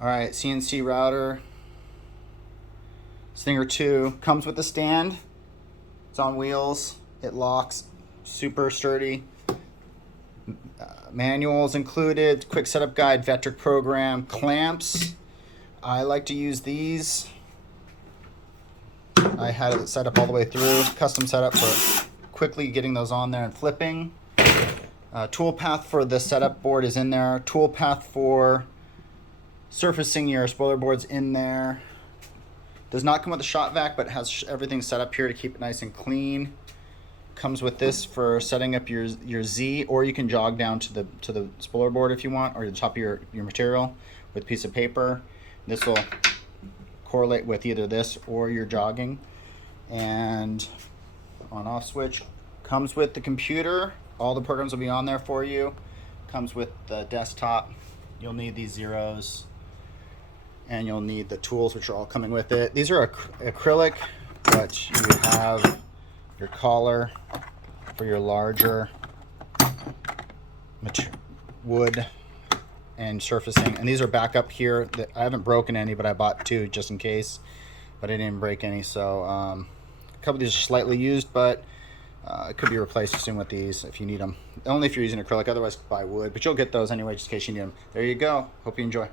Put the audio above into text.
All right, CNC router, Stinger 2, comes with a stand. It's on wheels. It locks, super sturdy. Manuals included, quick setup guide, Vectric program, clamps. I like to use these. I had it set up all the way through, custom setup for quickly getting those on there and flipping. Tool path for the setup board is in there. Tool path for surfacing your spoiler board's in there. Does not come with a shot vac, but has everything set up here to keep it nice and clean. Comes with this for setting up your Z, or you can jog down to the spoiler board if you want, or the top of your material with a piece of paper. This will correlate with either this or your jogging. And on-off switch. Comes with the computer. All the programs will be on there for you. Comes with the desktop. You'll need these zeros, and you'll need the tools, which are all coming with it. These are acrylic, but you have your collar for your larger wood and surfacing. And these are back up here. I haven't broken any, but I bought 2 just in case, but I didn't break any. So a couple of these are slightly used, but it could be replaced soon with these if you need them. Only if you're using acrylic, otherwise buy wood, but you'll get those anyway just in case you need them. There you go. Hope you enjoy.